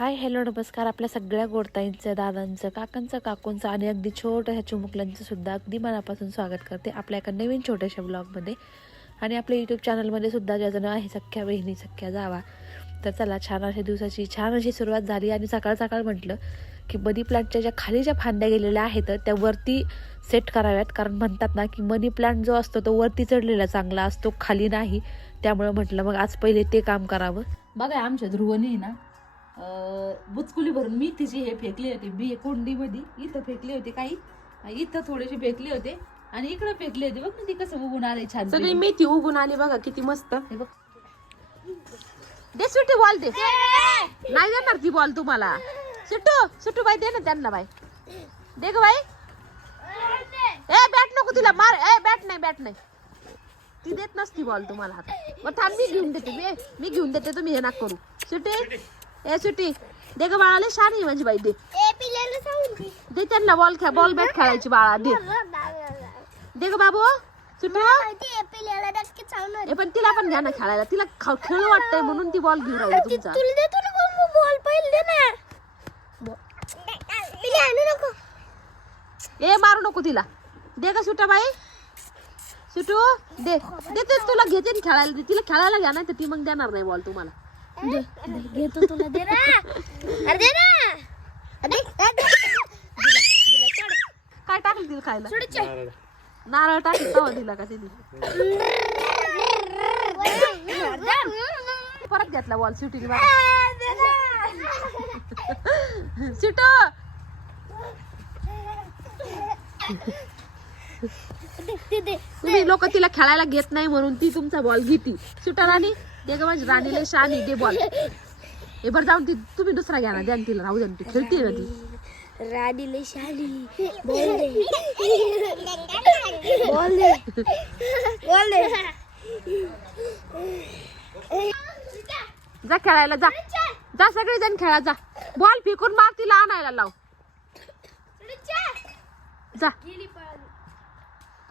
Hi hello नमस्कार. आपल्या सगळ्या गोडताईंचं दादांचं काकांचं काकूंचं आणि अगदी छोट्या चिमुकल्यांचं सुद्धा अगदी मनापासून स्वागत करते आपल्या एका नवीन छोट्याशा ब्लॉगमध्ये. आणि आपल्या यूट्यूब चॅनलमध्ये सुद्धा ज्याचं नाव आहे सख्या बहिणी सख्या जावा. तर चला छान अशा दिवसाची छान अशी सुरुवात झाली आणि सकाळ सकाळ म्हटलं की मनी प्लांटच्या ज्या खाली ज्या फांद्या गेलेल्या आहेत त्या वरती सेट कराव्यात. कारण म्हणतात ना की मनी प्लांट जो असतो तो वरती चढलेला चांगला असतो खाली नाही. त्यामुळं म्हटलं मग आज पहिले ते काम करावं. बघा आमच्या ध्रुवने ना बुचकुली भरून मेथीची हे फेकले होते. बी कोंडीमध्ये. इथं फेकले होते काही. इथं थोडेसे फेकले होते. आणि इकडे फेकले होते. बघ ना ती कसं उगून आले छान सगळी मेथी उगून आली बघा किती मस्त. हे बघ. दे सुट्टी बॉल दे. नाही देणार ती बॉल तुम्हाला. सुट्टू सुट्टू बाई दे ना त्यांना बाई. दे ग बाई. ए बॅट नको तिला मार. ए बॅट नाही बॅट नाही. ती देत नसती बॉल तुम्हाला. हात मग थांब मी घेऊन देते. मी मी घेऊन देते तुम्ही हे ना करू. सुट्टी? ए सुट्टी दे ग बाळाला शान माझी बाई दे. दे. त्यांना बॉल खेळ बॉल बॅट खेळायची बाळा दे. दे ग बाबू सुट्टू ए पण तिला पण घ्या ना खेळायला. तिला खेळू वाटतंय म्हणून ती बॉल घेऊन राहिली तुमचा. ए मारू नको तिला. दे का सुटा बाई. सुटू दे. दे तुला घेते खेळायला. तिला खेळायला घ्या नाही तर ती मग देणार नाही बॉल तुम्हाला. घेतो तुला दे ना. अरे दे ना. काय टाकलं तिला खायला. नारळ. टाकलं तवा दिला का तिने? परत घेतला बॉल सुटीने ना. सुटू दे, दे, दे. तुम्ही लोक तिला खेळायला घेत नाही म्हणून ती तुमचा बॉल घेती. सुटा राणी. दे ग माझी राणीला शानी दे बॉल. हे बरं जाऊन ती तुम्ही दुसरा घ्या ना द्या ना तिला राहू द्या ना ती खेळते ना ती. राणीले शाली बोल दे. बोल दे. बोल दे. जा खेळायला जा. जा सगळे जण खेळा जा. बॉल फेकून मार तिला आणायला लाव. जा.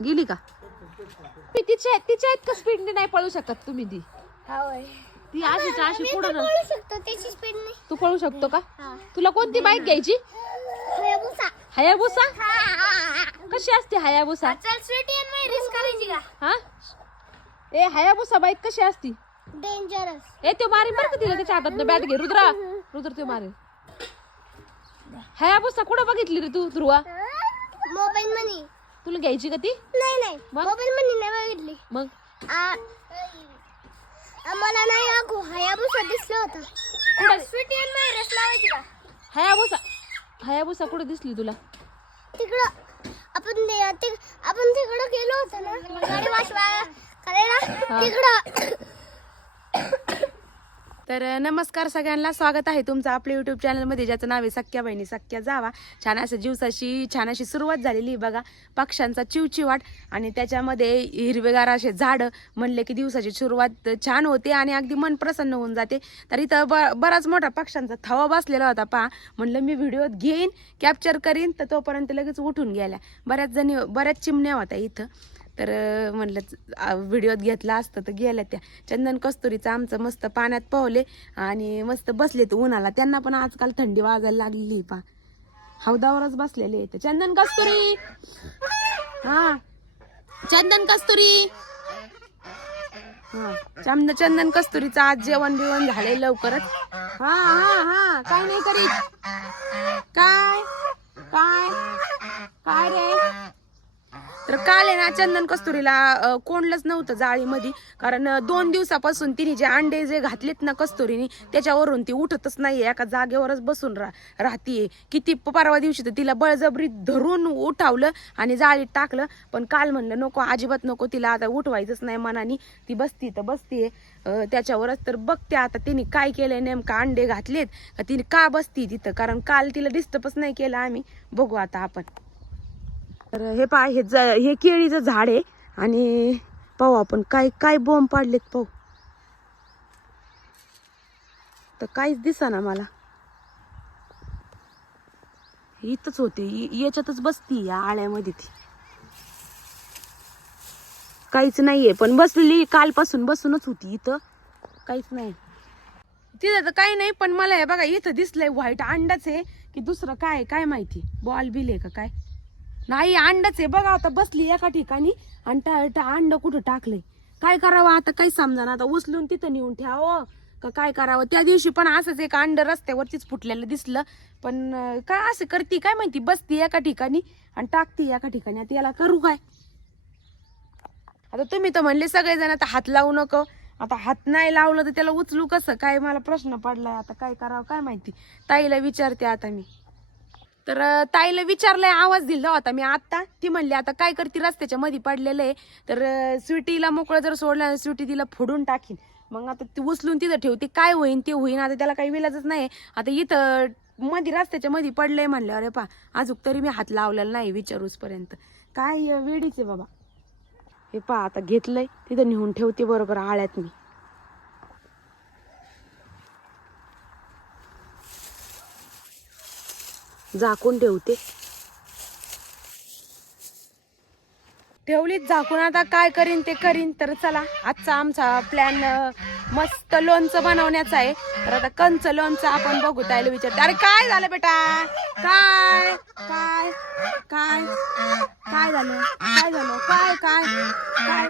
गेली का? ती तिच्या तिच्या इतकं स्पीडने नाही पळू शकत तुम्ही ती. ती अशीच्या अशी पुढं ना शकतो त्याची स्पीड नाही. तू पळू शकतो का? हा. तुला कोणती बाईक घ्यायची? हयाबुसा. हयाबुसा. कशी असते हयाबुसा? चल स्वीटी आणि मी रिस्क करायची का? हा? ए हयाबुसा बाईक कशी असती? डेंजरस ए तो मारी बरं का तिला त्याच्या हातात बॅट घे. रुद्रा. रुद्र तो मारे हयाबुसा कुठं बघितली रे तू ध्रुवा? Mobile money. तुला घ्यायची का ती? नाही नाही. मग? मोबाईल मनी नाही बघितली. मग? आ- आम्हाला नाही अगो हयाबुसा दिसलं होतं. स्वीटी आणि मी रेस लावायची का? हयाबुसा हयाबुसा कुठं दिसली तुला? तिकडं आपण ते- ते- आपण तिकडं गेलो होतो ना. गाडी करायला तिकडं. तर नमस्कार सगळ्यांना. स्वागत आहे तुमचं आपल्या युट्यूब चॅनलमध्ये ज्याचं नाव आहे सख्या बहिणी सख्या जावा. छान असं दिवसाची छान अशी सुरुवात झालेली आहे बघा. पक्ष्यांचा चिवचिवाट आणि त्याच्यामध्ये हिरवेगार असे झाडं म्हणले की दिवसाची सुरुवात छान होते आणि अगदी मन प्रसन्न होऊन जाते. तर इथं ब बराच मोठा पक्ष्यांचा थवा बसलेला होता पहा. म्हणलं मी व्हिडिओत घेईन कॅप्चर करीन तर तोपर्यंत लगेच उठून गेल्या. बऱ्याच जणी बऱ्याच चिमण्या होत्या इथं. तर म्हणलं व्हिडिओत घेतला असतं तर गेल्या त्या. चंदन कस्तुरीचं आमचं मस्त पाण्यात पोहले आणि मस्त बसले तर उन्हाला. त्यांना पण आजकाल थंडी वाजायला लागलेली पा. हौदावरच बसलेले आहेत. चंदन कस्तुरी! हा. चंदन कस्तुरी! हा. चंद चंदन कस्तुरीचं आज जेवण बिवण झालंय लवकरच. हा हा हा. काय नाही करीत. काय? काय? काय रे? तर काल आहे ना चंदन कस्तुरीला कोंडलंच नव्हतं जाळीमध्ये. कारण दोन दिवसापासून तिने जे अंडे जे घातलेत ना कस्तुरीने त्याच्यावरून ती उठतच नाहीये. एका जागेवरच बसून रा राहतीये. किती परवा दिवशी तर तिला बळजबरीत धरून उठावलं आणि जाळीत टाकलं. पण काल म्हणलं नको अजिबात नको तिला आता उठवायचंच नाही मनाने. ती बसती तर बसतीये. त्याच्यावरच तर बघते आता तिने काय केलंय नेमकं अंडे घातलेत. तिने का बसती तिथं? कारण काल तिला डिस्टर्बच नाही केलं आम्ही. बघू आता आपण. तर हे पहा हे ज हे केळीचं झाड आहे. आणि पाहू आपण काय काय बोंब पाडलेत पाहू. तर काहीच दिसा मला. इथंच होते याच्यातच बसती या आळ्यामध्ये ती. काहीच नाहीये पण बसलेली कालपासून बसूनच होती इथं. काहीच नाही. तिथं तर काही नाही पण मला हे बघा इथं दिसलंय व्हाईट अंडाच आहे. की दुसरं काय काय माहिती? बॉल बिल आहे का काय? नाही अंडच आहे. बघा आता बसली एका ठिकाणी आणि टा- टा- अंड कुठं टाकलंय? काय करावं आता? काही समजा आता उचलून तिथं नेऊन ठेवावं. का काय करावं? त्या दिवशी पण असंच एक अंड रस्त्यावरतीच फुटलेलं दिसलं. पण अं, काय असं करते? काय माहिती? बसती एका ठिकाणी आणि टाकती एका ठिकाणी. आता याला करू काय? आता तुम्ही तर म्हणले सगळेजण आता हात लावू नको. आता हात नाही लावलं तर त्याला उचलू कसं? काय? मला प्रश्न पडलाय. आता काय करावं? काय माहिती? ताईला विचारते आता मी. तर ताईला विचारलंय आवाज दिला होता मी आता ती म्हणली आता काय करते? रस्त्याच्या मध्ये पडलेलं आहे. तर स्वीटीला मोकळं जर सोडलं स्वीटी तिला फोडून टाकीन. मग आता ती उचलून तिथं ठेवते. काय होईन ते होईन. आता त्याला काही विलाजच नाही. आता इथं मध्ये रस्त्याच्या मध्ये पडलंय म्हणलं अरे पा अजून तरी मी हात लावलेला नाही विचारूस पर्यंत काय अं, वेडीच आहे बाबा. हे पा आता घेतलंय. तिथं नेऊन ठेवते बरोबर आळ्यात मी. झाकून ठेवते. ठेवलीच झाकून. आता काय करीन ते करीन तर चला. आजचा आमचा प्लॅन मस्त लोणचं बनवण्याचा आहे. तर आता कंच लोणचं आपण बघू त्याला विचारते. अरे काय झालं बेटा? काय? काय? काय? काय झालं? काय झालं? काय? काय? काय?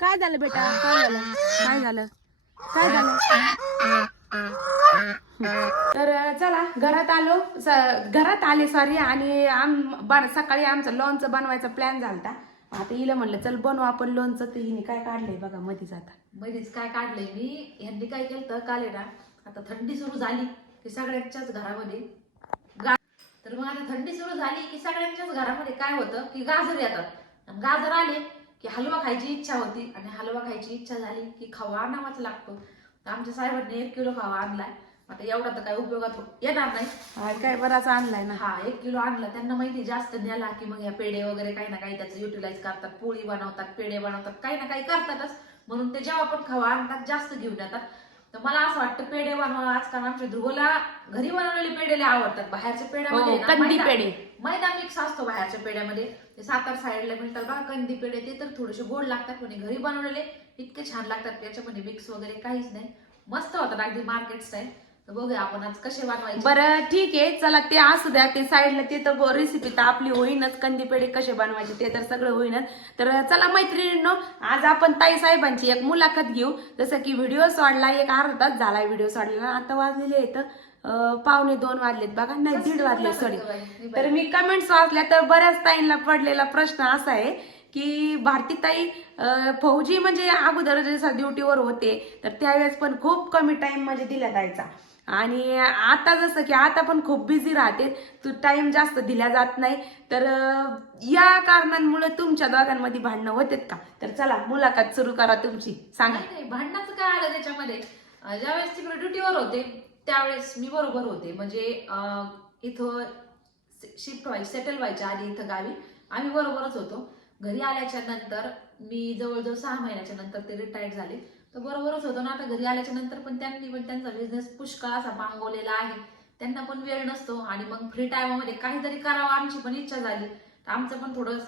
काय झालं बेटा? काय झालं? काय झालं? काय झालं? तर चला घरात आलो. घरात आले सॉरी आणि आम बन सकाळी आमचं लोणचं बनवायचा प्लॅन झाला आता हिला म्हणलं चल बनवू आपण लोणचं. तर हिने काय काढलंय बघा मध्ये जाता मध्येच काय काढलंय मी? यांनी काय केलं तर काल ना आता थंडी सुरू झाली की सगळ्यांच्याच घरामध्ये. तर मग आता थंडी सुरू झाली की सगळ्यांच्याच घरामध्ये काय होतं? की गाजर येतात. गाजर आले की हलवा खायची इच्छा होती. आणि हलवा खायची इच्छा झाली की खवा आणावाच लागतो. तर आमच्या साहेबांनी एक किलो खवा आणलाय. आता एवढा तर काय उपयोगात येणार नाही. आणि काय बराच आणलाय ना. हा एक किलो आणला. त्यांना माहिती जास्त न्याला की मग या पेढे वगैरे काही ना काही त्याचं युटिलाइज करतात. पोळी बनवतात पेढे बनवतात काही ना काही करतातच. म्हणून ते जेव्हा पण खवा आणतात जास्त घेऊन येतात. तर मला असं वाटतं पेढे बनवा आजकाल आमच्या ध्रुवला घरी बनवलेले पेढे लय आवडतात. बाहेरच्या पेढ्यामध्ये हो. मैदा मिक्स असतो बाहेरच्या पेढ्यामध्ये. ते सातार साईडला मिळतात. बघा कंदी पेढे ते तर थोडेसे गोड लागतात पण घरी बनवलेले इतके छान लागतात त्याच्यामध्ये मिक्स वगैरे काहीच नाही. मस्त होतात अगदी मार्केट स्टाईल तर बघूया आपण आज कसे बनवायचे. बरं ठीक आहे. चला ते असू द्या ते साईडला ते तर रेसिपी तर आपली होईनच. कंदी पेढे कसे बनवायचे ते तर सगळं होईनच. तर चला मैत्रिणींनो आज आपण ताई साहेबांची एक मुलाखत घेऊ. जसं की व्हिडिओ सोडला एक अर्धा तास झाला व्हिडिओ सोडलेला. आता वाजलेले आहेत. पावणे दोन वाजलेत बघा नाही दीड वाजले सॉरी तर मी कमेंट्स वाचल्या तर बऱ्याच ताईंना पडलेला प्रश्न असा आहे की भारतीताई फौजी म्हणजे अगोदर जसं ड्युटीवर होते तर त्यावेळेस पण खूप कमी टाइम म्हणजे दिला जायचा. आणि आता जसं की आता पण खूप बिझी राहते तो टाइम जास्त दिला जात नाही. तर या कारणांमुळे तुमच्या दोघांमध्ये भांडणं होतात का? तर चला मुलाखत सुरू करा तुमची. सांगा. नाही भांडणाचं काय आलं त्याच्यामध्ये? ज्यावेळेस तिकडे ड्युटीवर होते त्यावेळेस मी बरोबर होते. म्हणजे इथं शिफ्ट व्हायची सेटल व्हायच्या आधी इथं गावी. आम्ही बरोबरच होतो. घरी आल्याच्यानंतर मी जवळजवळ सहा महिन्याच्या नंतर ते रिटायर्ड झाले. तर बरोबरच होतो ना आता घरी आल्याच्यानंतर पण त्यांनी पण त्यांचा बिझनेस पुष्कळ असा पांगवलेला आहे. त्यांना पण वेळ नसतो आणि मग फ्री टायमामध्ये काहीतरी करावं आमची पण इच्छा झाली. तर आमचं पण थोडं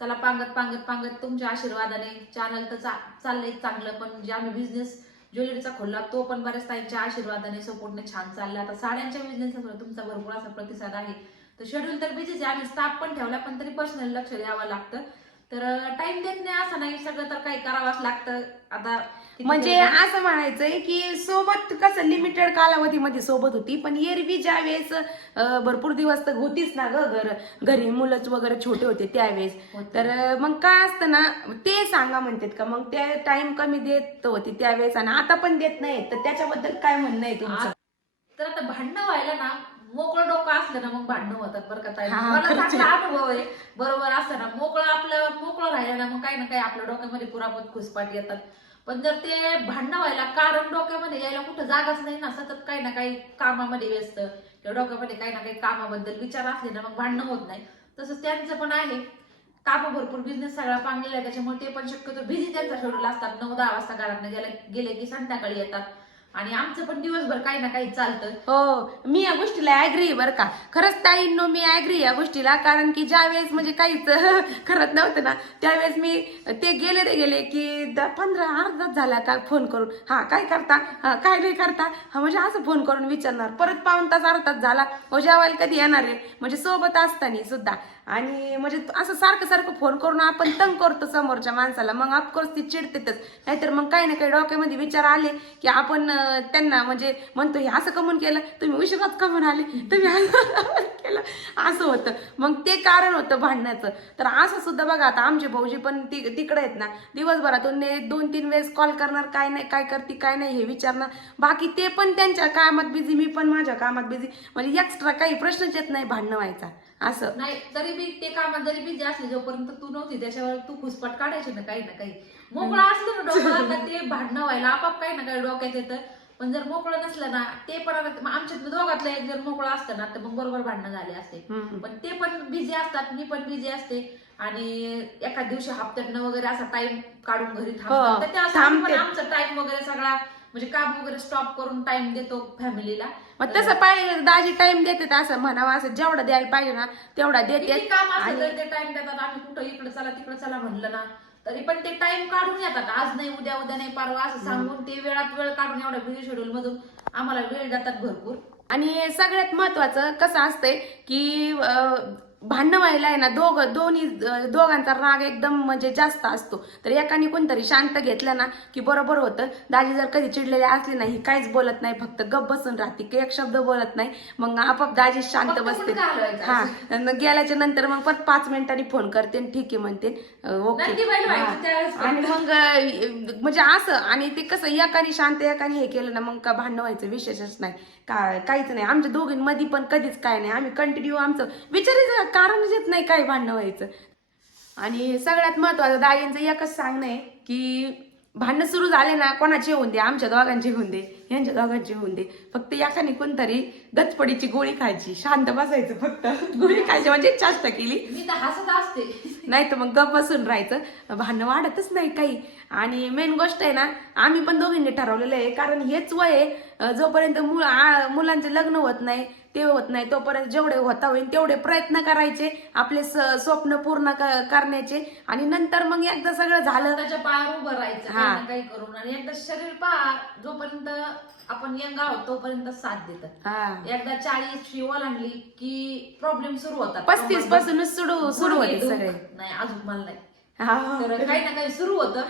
चला पांगत पांगत पांगत तुमच्या आशीर्वादाने चॅनल तर चा चाललंय चांगलं पण जे आम्ही बिझनेस ज्वेलरीचा खोलला तो पण बऱ्याच ताईंच्या आशीर्वादाने सपोर्टने छान चालला. आता साड्यांच्या बिझनेसला तुमचा भरपूर असा प्रतिसाद आहे. तर शेड्यूल तर बिझीच आहे आम्ही स्टाफ पण ठेवला पण तरी पर्सनल लक्ष द्यावं लागतं. तर टाइम देत नाही असं नाही. सगळं तर काही करावंच लागतं. आता म्हणजे असं म्हणायचंय की सोबत कसं लिमिटेड कालावधीमध्ये सोबत होती पण एरवी ज्या वेळेस भरपूर दिवस तर होतीच ना ग घर. घरी मुलंच वगैरे छोटे होते त्यावेळेस. तर मग काय असतं ना ते सांगा म्हणतात का? मग ते टाइम कमी देत होती त्यावेळेस आणि आता पण देत नाही तर त्याच्याबद्दल काय म्हणणं आहे तुमचं? तर आता भांडणं व्हायला ना मोकळं डोकं असलं ना मग भांडणं होतात बरं का ताई. हा, मला खरंच. चांगला अनुभव आहे. बरोबर असतं ना मोकळं आपलं मोकळं राहिलं ना मग काही ना काही आपल्या डोक्यामध्ये पुरापत खुसपाट येतात. पण जर ते भांडणं व्हायला कारण डोक्यामध्ये यायला कुठं जागाच नाही ना सतत काही ना काही कामामध्ये व्यस्त. किंवा डोक्यामध्ये काही ना काही कामाबद्दल विचार असले ना मग भांडणं होत नाही. तसंच त्यांचं पण आहे. कामं भरपूर बिझनेस सगळा पांगलेला आहे त्याच्यामुळे ते पण शक्यतो बिझी त्यांचा शेड्यूल असतात. नऊ दहा वाजता घरात गेले गेले की संध्याकाळी येतात. आणि आमचं पण दिवसभर काही ना काही चालतं हो मी या गोष्टीला ऍग्री बर का. खरंच ताईंनो मी ऍग्री या गोष्टीला कारण की ज्या वेळेस म्हणजे काहीच करत नव्हतं ना त्यावेळेस मी ते गेले ते गेले की द- पंधरा अर्धाच झाला का फोन करून. हा काय करता? हा काय नाही करता? हा म्हणजे असं फोन करून विचारणार. परत पाऊन तास अर्धा तास झाला. हो जेवायला कधी येणार आहे? म्हणजे सोबत असताना सुद्धा. आणि म्हणजे असं सारखं सारखं फोन करून आपण तंग करतो समोरच्या माणसाला. मग ऑफकोर्स ती चिडतेच नाहीतर मग काही ना काही डोक्यामध्ये विचार आले की आपण त्यांना म्हणजे म्हणतो हे असं कमून केलं? तुम्ही उशिरात कमून आले. तुम्ही असं केलं. असं होतं. मग ते कारण होतं भांडण्याचं तर असं सुद्धा बघा आता आमचे भाऊजी पण ती तिकडे आहेत ना. दिवसभरातून दोन तीन वेळेस कॉल करणार काय नाही काय करते काय नाही हे विचारणार. बाकी ते पण त्यांच्या कामात बिझी मी पण माझ्या कामात बिझी म्हणजे एक्स्ट्रा काही प्रश्नच येत नाही भांडणं व्हायचा. असं. नाही तरी बी ते कामात जरी बिझी असले जोपर्यंत तू नव्हती त्याच्यावर तू खुसपट काढायची ना काही ना काही. मोकळा असलं ना डोकं ते भांडणं व्हायला आपाप काही ना काही डोक्यात येतं. पण जर मोकळं नसलं ना ते पण आता- मग आमच्यात दोघातलं एक जर मोकळं असतं ना तर मग बरोबर भांडणं झाले असते. पण ते पण बिझी असतात मी पण बिझी असते. आणि एका दिवशी हप्त्यातनं वगैरे असा टाइम काढून घरी थांबतात. तर त्यासाठी पण थांबते. आमचा टाइम वगैरे सगळा म्हणजे काम वगैरे स्टॉप करून टाइम देतो फॅमिलीला मग तसं पाहिजे दाजी टाइम देते असं म्हणावं असं जेवढा द्यायला पाहिजे ना तेवढा देते काम असलं तरी ते टाइम देतात. आम्ही कुठं इकडे चला तिकडे चला म्हणलं ना तरी पण ते टाइम काढून येतात. आज नाही उद्या उद्या नाही परवा असं सांगून ते वेळात वेळ काढून एवढ्या बिझी शेड्यूल मधून आम्हाला वेळ देतात भरपूर. आणि सगळ्यात महत्वाचं कसं असतंय की अं, भांडणं व्हायला आहे ना दोघ दोन्ही दोघांचा राग एकदम म्हणजे जास्त असतो. तर एकाने कोणतरी शांत घेतलं ना की बरोबर होतं. दाजी जर कधी चिडलेले असले नाही काहीच बोलत नाही फक्त गप बसून राहते की एक शब्द बोलत नाही. मग आपाप दाजी शांत बसते. हा गेल्याच्यानंतर मग परत पाच मिनिटांनी फोन करते ठीक आहे म्हणते. ओके. हा. आणि मग म्हणजे असं आणि ते कसं एकाने शांत एकाने हे केलं ना मग का भांडणं व्हायचं विशेषच नाही. का काहीच नाही. आमच्या दोघींमध्ये पण कधीच काय नाही. आम्ही कंटिन्यू आमचं विचारायचं कारणच येत नाही काय भांडणं व्हायचं. आणि सगळ्यात महत्वाचं दाजींचं एकच सांगणं आहे की भांडणं सुरू झाले ना कोणाचे होऊन दे? आमच्या दोघांचे होऊन दे यांच्या दोघांचे होऊन दे. फक्त एकाने कोणतरी गचपडीची गोळी खायची शांत बसायचं फक्त. गोळी खायची म्हणजे चाष्टा केली. मी तर हसत असते. नाही तर मग गप बसून राहायचं. भांडणं वाढतच नाही काही. आणि मेन गोष्ट आहे ना आम्ही पण दोघींनी ठरवलेलं आहे कारण हेच वय आहे. जोपर्यंत मुल आ- मुलांचे लग्न होत नाही ते होत नाही. तोपर्यंत जेवढे होता होईल तेवढे प्रयत्न करायचे आपले स्वप्न पूर्ण करण्याचे. आणि नंतर मग एकदा सगळं झालं. त्याच्या पायावर उभं राहायचं हा. काही करून. आणि एकदा शरीर पहा जोपर्यंत आपण यंग आहोत तोपर्यंत साथ देतात. हा. एकदा चाळीस शी ओलांडली की प्रॉब्लेम सुरू होतात. पस्तीस पासूनच सुरू सुरू होते सगळे. नाही अजून मला नाही. तर काही ना काही सुरू होतं.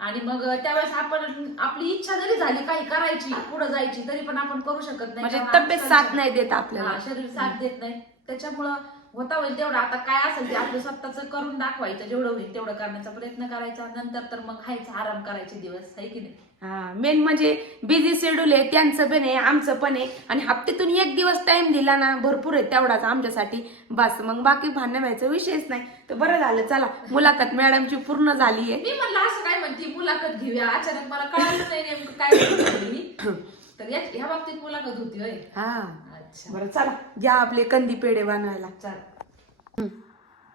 आणि मग त्यावेळेस आपण आपली इच्छा जरी झाली काही करायची पुढे जायची तरी पण आपण करू शकत नाही. म्हणजे तब्येत साथ नाही देत आपल्याला. शरीर साथ देत नाही. त्याच्यामुळं होता होईल तेवढं. आता काय असेल ते आपलं स्वतःच करून दाखवायचं. जेवढं होईल तेवढं करण्याचा प्रयत्न करायचा. नंतर तर मग खायचं आराम करायचे दिवस. आहे की नाही? हा मेन म्हणजे बिझी शेड्यूल आहे त्यांचं पण आहे आमचं पण आहे. आणि हप्त्यातून एक दिवस टाइम दिला ना भरपूर आहे तेवढाच आमच्यासाठी. बस मग बाकी भांडण व्हायचा विषयच नाही. तर बरं झालं चला. मुलाखत मॅडमची पूर्ण झाली आहे. मी म्हणलं असं काय म्हणते मुलाखत घेऊया. अचानक मला कळालं नाही नेमकं काय तर या- ह्या बाबतीत मुलाखत होती होय. हा बरं चला घ्या आपले कंदी पेढे बनवायला. चाल.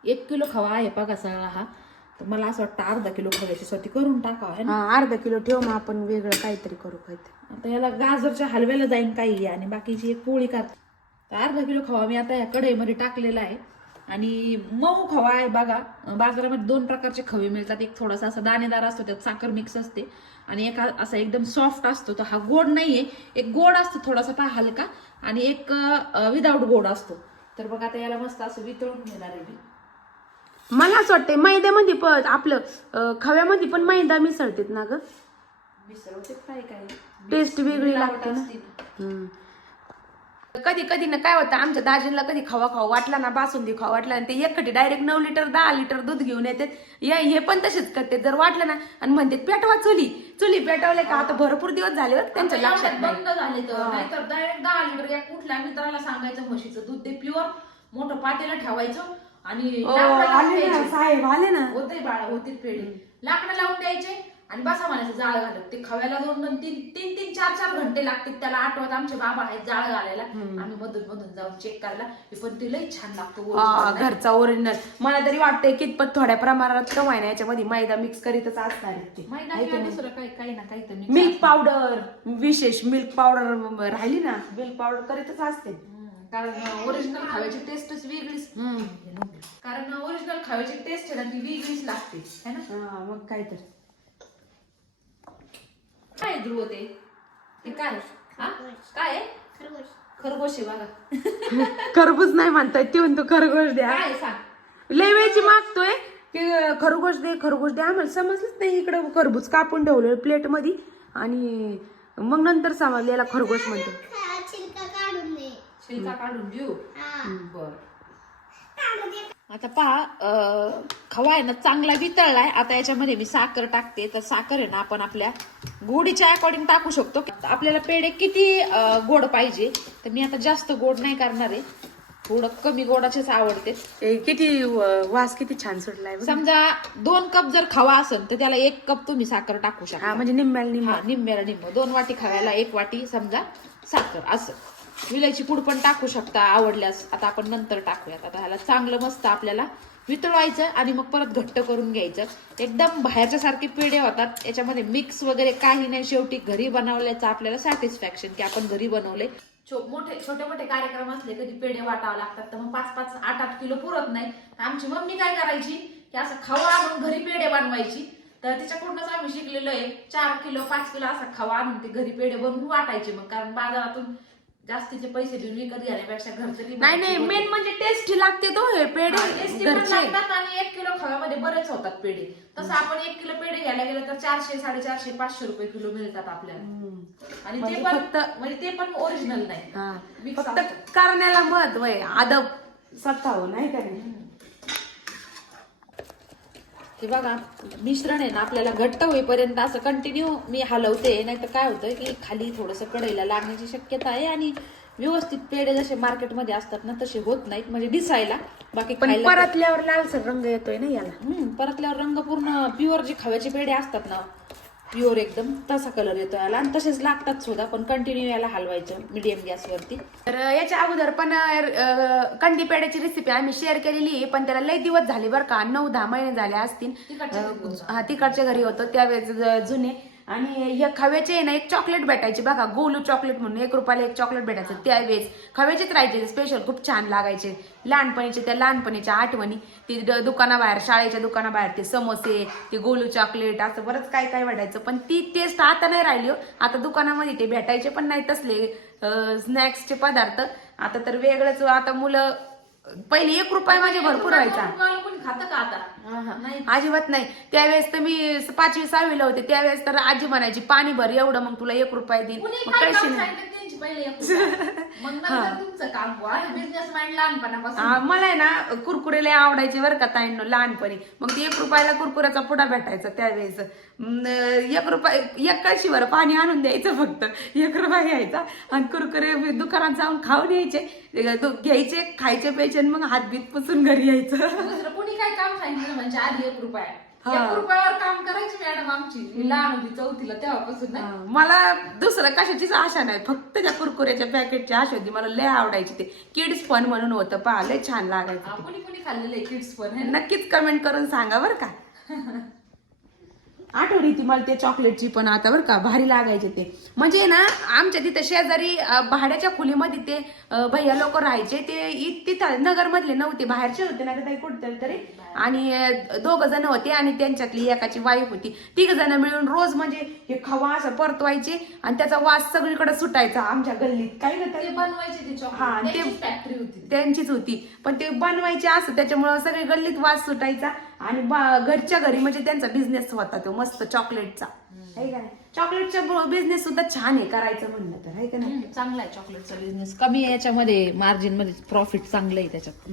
एक किलो खवा आहे बघा सगळा हा. तर मला असं वाटतं अर्धा किलो खव्याची स्वती करून टाकावा है ना? हा अर्धा किलो ठेव मग आपण वेगळं काहीतरी करू काहीतरी. आता याला गाजरच्या हलव्याला जाईन काही आणि बाकीची एक पोळी कर तर अर्धा किलो खवा मी आता या कढईमध्ये टाकलेला आहे. आणि मऊ खवा आहे बघा. बाजारामध्ये दोन प्रकारचे खवे मिळतात. एक थोडासा असा दाणेदार असतो त्यात साखर मिक्स असते. आणि एक असा एकदम सॉफ्ट असतो. तर हा गोड नाहीये. एक गोड असतो थोडासा पहा हलका. आणि एक विदाऊट गोड असतो. तर बघा आता याला मस्त असं वितळून घेणार आहे मी. मला असं वाटतंय मैद्यामध्ये पण आपलं खव्यामध्ये पण मैदा मिसळतात ना ग? मिसळते काय काय टेस्ट वेगळी लागते. कधी कधी ना काय होतं आमच्या दाजींना कधी खावा खावा वाटला ना बासुंदी खावा वाटला आणि ते एकटी डायरेक्ट नऊ लिटर दहा लिटर दूध घेऊन येतात. या हे पण तसेच करते जर वाटलं ना आणि म्हणते पेटवा चुली. चुली पेटवले का आता भरपूर दिवस झाले त्यांच्या लक्षात बंद झाले तर डायरेक्ट दहा लिटर या कुठल्या मित्राला सांगायचं म्हशीचं दूध ते प्युअर मोठं पातेलं ठेवायचं आणि ना द्यायचे. साहेब आले ना. होते बाळा होते पेढे. लाकडं लावून द्यायचे आणि बसा म्हणायचं जाळ घालत. ते खव्याला दोन दोन तीन तीन तीन चार चार घंटे लागतात. त्याला आठवत आमचे बाबा आहेत जाळ घालायला. आम्ही मधून मधून जाऊन चेक करायला. पण ते लई छान लागतो हा. घरचा ओरिजिनल मला तरी वाटतंय कितपत थोड्या प्रमाणात कमाय ना याच्यामध्ये मैदा मिक्स करीतच असणार आहेत ते. माहिती आहे की नाही? दुसरं काही काही ना काही तर मिल्क. पावडर विशेष मिल्क पावडर राहिली ना मिल्क पावडर करीतच असते. हम्म, कारण ओरिजिनल खाव्याची टेस्टच वेगळीच. कारण ओरिजिनल खाव्याची टेस्ट आहे ना ती वेगळीच लागते. है ना? हा, मग काय तर. काय ध्रुव ते? हे काय? हा? काय आहे? खरगोश. खरगोश आहे बघा. खरबूज नाही म्हणताय ते म्हणतो खरगोश द्या. काय आहे सांग. लय वेळची मागतोय. की खरगोश दे खरगोश दे आम्हाला समजलंच नाही इकडं खरबूज कापून ठेवलं प्लेटमध्ये आणि मग नंतर समजलं याला खरगोश म्हणतो. छिलका काढून दे. शिल्का काढून घेऊ हा. बर. आता पहा खवा आहे ना चांगला वितळलाय. आता याच्यामध्ये मी साखर टाकते. तर साखर आहे ना आपण आपल्या गोडीच्या अकॉर्डिंग टाकू शकतो. आपल्याला पेढे किती गोड पाहिजे? तर मी आता जास्त गोड नाही करणार आहे. थोडं कमी गोडाचेच आवडते. किती वास किती छान सुटलाय. समजा दोन कप जर खवा असेल तर त्याला एक कप तुम्ही साखर टाकू शकता. म्हणजे निम्म्याला निम्मा. हा निम्म्याला निम्म. दोन वाटी खाव्याला एक वाटी समजा साखर असं. विलायची पूड पण टाकू शकता आवडल्यास. आता आपण नंतर टाकूयात. आता ह्याला चांगलं मस्त आपल्याला वितळवायचं आणि मग परत घट्ट करून घ्यायचं. एकदम बाहेरच्या सारखे पेढे होतात. याच्यामध्ये मिक्स वगैरे काही नाही. शेवटी घरी बनवल्याचं आपल्याला सॅटिस्फॅक्शन की आपण घरी बनवले. छो- मोठे छोटे मोठे कार्यक्रम असले कधी पेढे वाटावं लागतात तर मग पाच पाच आठ आठ किलो पुरत नाही. तर आमची मम्मी काय करायची? की असं खवा आणून घरी पेढे बनवायची. तर तिच्याकडूनच आम्ही शिकलेलो आहे. चार किलो पाच किलो असा खवा आणून ते घरी पेढे बनवून वाटायचे मग. कारण बाजारातून जास्तीचे पैसे देऊन विकत घेण्यापेक्षा घरचं नाही नाही मेन म्हणजे टेस्टी लागते तो हे पेढे टेस्टी पण घरचे. लागतात आणि एक किलो खव्यामध्ये बरेच होतात पेढे. तसं आपण एक किलो पेढे घ्यायला गेलं तर चारशे साडेचारशे पाचशे रुपये किलो मिळतात आपल्याला. आणि ते म्हणजे पण फक्त- म्हणजे ते पण ओरिजिनल नाही. हा. Mix फक्त असतं. करण्याला महत्त्व आहे अदब सत्ताव नाही का नाही हे बघा मिश्रण आहे ना आपल्याला घट्ट होईपर्यंत असं कंटिन्यू मी हलवते. नाही तर काय होतं की खाली थोडंसं कढईला लागण्याची शक्यता आहे आणि व्यवस्थित पेढे जसे मार्केटमध्ये असतात ना तसे होत नाहीत. म्हणजे दिसायला बाकी परतल्यावर लालसर रंग येतोय ना याला. परतल्यावर रंग पूर्ण प्युअर जे खव्याचे पेढे असतात ना प्युअर एकदम तसा कलर येतो याला. आणि तसेच लागतात सुद्धा पण कंटिन्यू याला हलवायचं मिडियम गॅसवरती तर याच्या अगोदर पण कंदी पेड्याची रेसिपी आम्ही शेअर केलेली आहे पण त्याला लय दिवस झाले बरं का नऊ दहा महिने झाले असतील. तिकडच्या घरी अं, हा तिकडच्या घरी होतं. त्यावेळेस जुने आणि या खव्याचे आहे ना एक चॉकलेट भेटायचे बघा गोलू चॉकलेट म्हणून एक रुपयाला एक चॉकलेट भेटायचं त्यावेळेस खव्याचेच राहायचे स्पेशल खूप छान लागायचे. लहानपणीचे त्या लहानपणीच्या आठवणी ती दुकानाबाहेर शाळेच्या दुकानाबाहेर ते समोसे ते गोलू चॉकलेट असं बरंच काय काय भेटायचं. पण ती टेस्ट आता नाही राहिली हो. आता दुकानामध्ये ते भेटायचे पण नाही तसले स्नॅक्सचे पदार्थ. आता तर वेगळंच आता मुलं पहिले एक रुपया माझे भरपूर व्हायचा. खातं का आता? नाही. अजिबात नाही. त्यावेळेस तर मी पाचवी सहावीला होते. त्यावेळेस तर आजी म्हणायची पाणी भर एवढं मग तुला एक रुपये देईन. कुणी मग काय पैसे काम नाही सांगितलं त्यांची पहिले एक रुपया. मग नंतर तुमचं काम बुवा. बिझनेस माइंड लहानपणापासून. हा, मला आहे ना कुरकुरे लय आवडायचे बरं का ताईंनो लहानपणी. मग ते एक रुपयाला कुरकुऱ्याचा पुडा भेटायचा त्यावेळेस. एक रुपये एक कळशीवर पाणी आणून द्यायचं फक्त. एक रुपया घ्यायचा आणि कुरकुरे दुकानात जाऊन खाऊन यायचे. दु- घ्यायचे खायचे प्यायचे आणि मग हातबीत पुसून घरी यायचं. दुसरं कोणी काय काम सांगितलं? म्हणजे आधी एक रुपया. हा. एक रुपयावर काम करायची मॅडम आमची. मी लहान होती चौथीला तेव्हापासून नाही हा, मला दुसरं कशाचीच आशा नाही. फक्त त्या कुरकुऱ्याच्या पॅकेटची आशा होती. मला लय आवडायची ते. किड्स फन म्हणून होतं. पहा लय छान लागायचं हा, कोणी कोणी खाल्लेलं आहे किड्स पण है ना? नक्कीच कमेंट करून सांगा बरं का. आठवडी ती मला ते चॉकलेटची पण आता बरं का भारी लागायचे ते. म्हणजे ना आमच्या तिथं शेजारी भाड्याच्या खोलीमध्ये ते भैया लोक राहायचे. ते तिथं नगरमधले नव्हते बाहेरचे होते ना काही कुठतरी तरी. आणि दोघ जण होते आणि त्यांच्यातली एकाची वाईफ होती. तिघ जण मिळून रोज म्हणजे हे खवा असं परतवायचे आणि त्याचा वास सगळीकडे सुटायचा आमच्या गल्लीत. काय ते होतं बनवायचे ते हा, ते- फॅक्टरी होती त्यांचीच होती. पण ते बनवायचे असं त्याच्यामुळं सगळे गल्लीत वास सुटायचा. आणि बा- घरच्या घरी म्हणजे त्यांचा बिझनेस होता तो मस्त चॉकलेटचा आहे का नाही? चॉकलेटचा बिझनेस सुद्धा छान आहे करायचं म्हणलं तर आहे का नाही? चांगला आहे चॉकलेटचा बिझनेस कमी आहे याच्यामध्ये मार्जिनमध्ये प्रॉफिट चांगलं आहे त्याच्यात.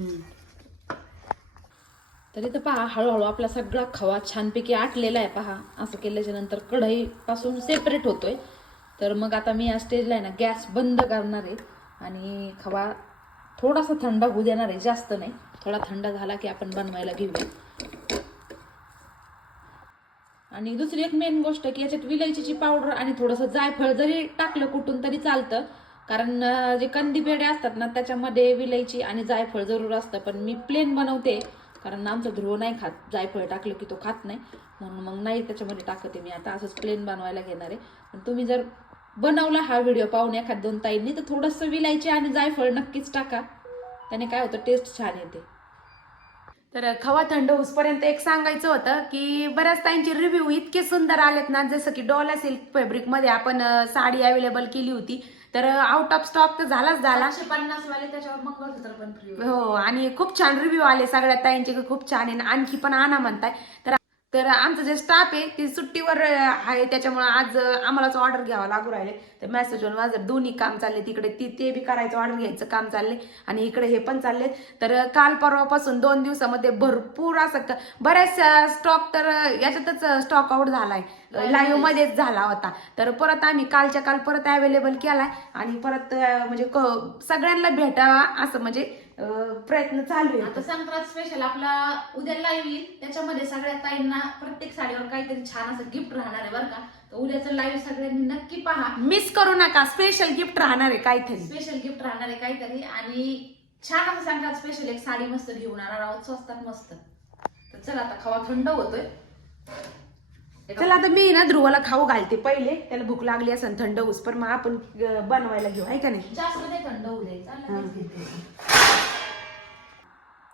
तर इथं पहा हळूहळू आपला सगळा खवा छानपैकी आटलेला आहे पहा. असं केल्याच्यानंतर कढई पासून सेपरेट होतोय. तर मग आता मी या स्टेजला आहे ना गॅस बंद करणार आहे. आणि खवा थोडासा थंड होऊ देणार आहे जास्त नाही. थोडा थंड झाला की आपण बनवायला घेऊया. आणि दुसरी एक मेन गोष्ट की याच्यात विलायचीची पावडर आणि थोडंसं जायफळ जरी टाकलं कुठून तरी चालतं. कारण जे कंदी पेढे असतात ना त्याच्यामध्ये विलायची आणि जायफळ जरूर असतं. पण मी प्लेन बनवते. कारण आमचं ध्रुव नाही खात. जायफळ टाकलं की तो खात नाही. म्हणून मग नाही त्याच्यामध्ये टाकते मी. आता असंच प्लेन बनवायला घेणार आहे. पण तुम्ही जर बनवला हा व्हिडिओ पाहून एखाद दोन ताईंनी तर थोडंसं विलायची आणि जायफळ नक्कीच टाका. त्याने काय होतं टेस्ट छान येते. तर खवा थंड होसपर्यंत एक सांगायचं होतं की बऱ्याच ताईंचे रिव्ह्यू इतके सुंदर आलेत ना जसं की डॉला सिल्क फॅब्रिकमध्ये आपण साडी अवेलेबल केली होती. तर आउट ऑफ स्टॉक तर झालाच झाला. सातशे पन्नास वाले त्याच्यावर मंगळसूत्र पण फ्री हो आणि खूप छान रिव्ह्यू आले सगळ्या ताईंचे खूप छान आहे. आणि आणखी पण आणा म्हणताय. तर तर आमचं जे स्टाफ आहे ते सुट्टीवर आहे. त्याच्यामुळे आज आम्हालाच ऑर्डर घ्यावं लागू राहिले. तर मेसेजवर माझं दोन्ही काम चालले. तिकडे ती ते बी करायचं ऑर्डर घ्यायचं काम चालले. आणि इकडे हे पण चालले. तर काल परवापासून दोन दिवसामध्ये भरपूर असं क- बऱ्याच स्टॉक तर याच्यातच स्टॉक आउट झालाय. लाईव्ह मध्येच झाला होता. तर परत आम्ही कालच्या काल परत अवेलेबल केलाय. आणि परत म्हणजे क- सगळ्यांना भेटावा असं म्हणजे प्रयत्न चालू आहे. आता संक्रांत स्पेशल आपला उद्या लाईव्ह येईल. त्याच्यामध्ये सगळ्या ताईंना प्रत्येक साडीवर काहीतरी छान असं गिफ्ट राहणार आहे बरं का. तर उद्याचं लाईव्ह सगळ्यांनी नक्की पहा. मिस करू नका. स्पेशल गिफ्ट राहणार आहे काहीतरी. स्पेशल गिफ्ट राहणार आहे काहीतरी. आणि छान असं संक्रांत स्पेशल एक साडी मस्त घेऊन येणार आहोत. स्वस्तात मस्त. तर चला आता खवा थंड होतोय. चला आता मी ना ध्रुवाला खाऊ घालते पहिले. त्याला भूक लागली असेल थंड होऊस पण मग आपण बनवायला घेऊ आहे का नाही? जास्त नाही थंड होऊ घेते.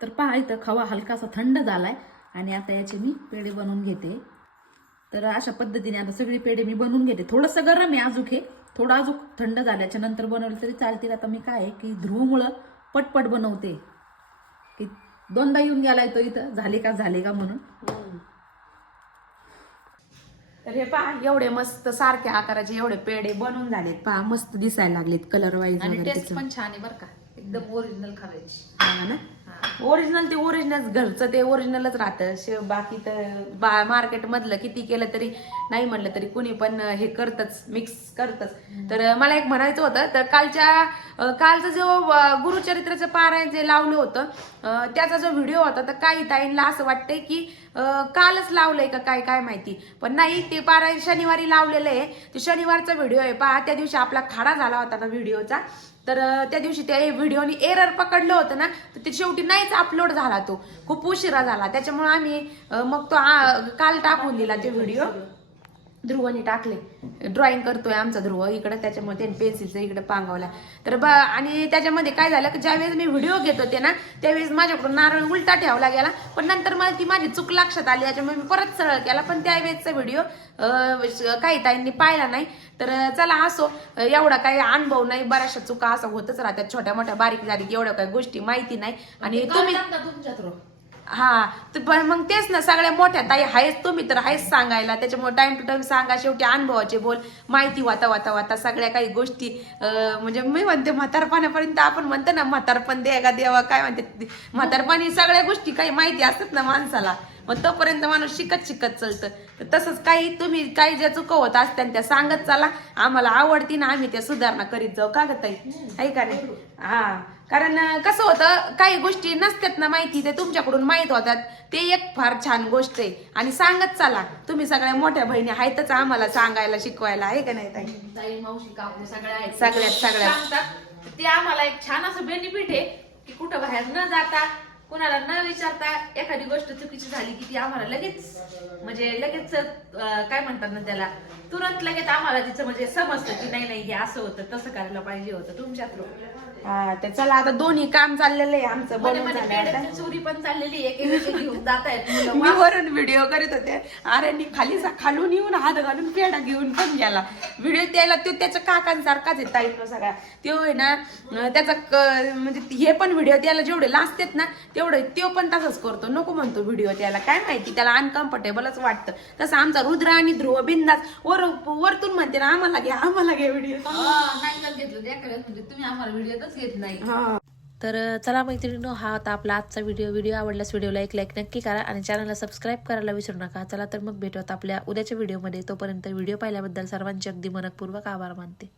तर पहा इथं खवा हलकासा थंड झालाय. आणि आता याचे मी पेढे बनवून घेते. तर अशा पद्धतीने आता सगळी पेढे मी बनवून घेते. थोडंसं गरम आहे अजूक हे. थोडं अजूक थंड झाल्याच्यानंतर बनवलं तरी चालतील. आता मी काय आहे की ध्रुवमुळं पटपट बनवते. की दोनदा येऊन गेलाय तो इथं. झाले का झाले का म्हणून. तर हे पहा एवढे मस्त सारख्या आकाराचे एवढे पेढे बनवून झालेत पहा मस्त दिसायला लागलेत कलर वाईज आणि टेस्ट. पण छान आहे बरं का एकदम ओरिजिनल खावेची हा ना ओरिजिनल ते ओरिजिनल घरचं ते ओरिजिनलच राहतं. शे- बाकी तर बा मार्केटमधलं किती केलं तरी नाही म्हणलं तरी कुणी पण हे करतच मिक्स करतच. तर मला एक म्हणायचं होतं तर कालच्या कालचं कालचा जो गुरुचरित्राचं पारायण जे लावलं होतं त्याचा जो व्हिडिओ होता तर काही ताईंना असं वाटतंय की कालच लावलंय का काय काय माहिती. पण नाही ते पारायण शनिवारी लावलेलं आहे. ते शनिवारचा व्हिडिओ आहे पहा. त्या दिवशी आपला खाडा झाला होता ना व्हिडिओचा तर त्या दिवशी त्या व्हिडिओनी एरर पकडलं होतं ना तर ते शेवटी नाहीच अपलोड झाला तो. खूप उशिरा झाला. त्याच्यामुळे आम्ही अं, मग तो आ- काल टाकून दिला ते व्हिडिओ ध्रुवनी टाकले. ड्रॉइंग करतोय आमचा ध्रुव. इकडे त्याच्यामुळे त्याने पेन्सिलचं इकडे पांगवला. तर बा आणि त्याच्यामध्ये काय झालं की ज्यावेळेस मी व्हिडिओ घेत होते ना त्यावेळेस माझ्याकडून नारळ उलटा ठेवला गेला पण नंतर मला ती माझी चूक लक्षात आली त्याच्यामुळे मी परत सरळ केला. पण त्यावेळेसचा व्हिडिओ काही ताईंनी पाहिला नाही. तर चला असो. एवढा काही अनुभव नाही. बऱ्याचशा चुका असं होतच राहतात. छोट्या मोठ्या बारीक बारीक एवढ्या काही गोष्टी माहिती नाही. आणि तुम्ही तुमच्यात रो हा पण मग तेच ना सगळ्या मोठ्या ताई आहेच तुम्ही तर आहेच सांगायला. त्याच्यामुळे टाइम टू टाइम सांगा शेवटी अनुभवाचे बोल माहिती वाता वाता वाता सगळ्या काही गोष्टी म्हणजे मी म्हणते म्हातारपणापर्यंत आपण म्हणतो ना म्हातारपण दे का देवा काय म्हणते म्हातारपणी सगळ्या गोष्टी काही माहिती असतात ना माणसाला. मग तोपर्यंत माणूस शिकत शिकत चलतं. तर तसंच काही तुम्ही काही ज्या चुकवत असत्या त्या सांगत चला. आम्हाला आवडती ना आम्ही त्या सुधारणा करीत जाऊ. का ग ताई? आहे का नाही? हा. कारण कसं होतं काही गोष्टी नसतात ना माहिती ते तुमच्याकडून माहीत होतात. ते एक फार छान गोष्ट आहे. आणि सांगत चला तुम्ही सगळ्या मोठ्या बहिणी आहेतच आम्हाला सांगायला शिकवायला आहे का नाही ताई? ताई मावशी काकू सगळ्या आहेत. सगळ्यात, सगळ्यात. सांगतात ते आम्हाला एक छान असं बेनिफिट आहे की कुठं बाहेर न जाता कुणाला न विचारता एखादी गोष्ट चुकीची झाली की ती आम्हाला लगेच म्हणजे लगेच काय म्हणतात ना त्याला तुरंत लगेच आम्हाला तिचं म्हणजे समजतं की नाही नाही हे असं होतं तसं करायला पाहिजे होतं हा तर चला आता दोन्ही काम चाललेलं आहे आमचं मध्ये बनवून मध्ये झालं आता. पेढ्याची चोरी पण चाललेली आहे एक घेऊन जात आहेत मुलं. मी वरून व्हिडिओ करत होते. अरे नी खाली खालून येऊन हात घालून पेढा घेऊन पण गेला. व्हिडिओ त्याला तो त्याच्या काकांसारखाच आहे ताईनो सगळा. तो आहे ना अं, त्याचा क- म्हणजे हे पण व्हिडिओ त्याला जेवढे लाजतात ना तेवढे तो पण तसंच करतो. नको म्हणतो व्हिडिओ त्याला. काय माहिती त्याला अनकम्फर्टेबलच वाटतं. तसं आमचा रुद्र आणि ध्रुव बिंदास वर वरतून म्हणते ना आम्हाला घ्या आम्हाला घ्या व्हिडिओ हा, नाही घेतलं म्हणजे तुम्ही आम्हाला व्हिडिओच घेत नाही. हा. तर चला मैत्रिणीनो हा होता आपला आजचा व्हिडिओ व्हिडिओ आवडल्यास व्हिडिओला एक लाईक नक्की करा आणि चॅनलला सबस्क्राईब करायला विसरू नका. चला तर मग भेटूयात आपल्या उद्याच्या व्हिडिओमध्ये तोपर्यंत व्हिडिओ पाहिल्याबद्दल सर्वांचे अगदी मनपूर्वक आभार मानते.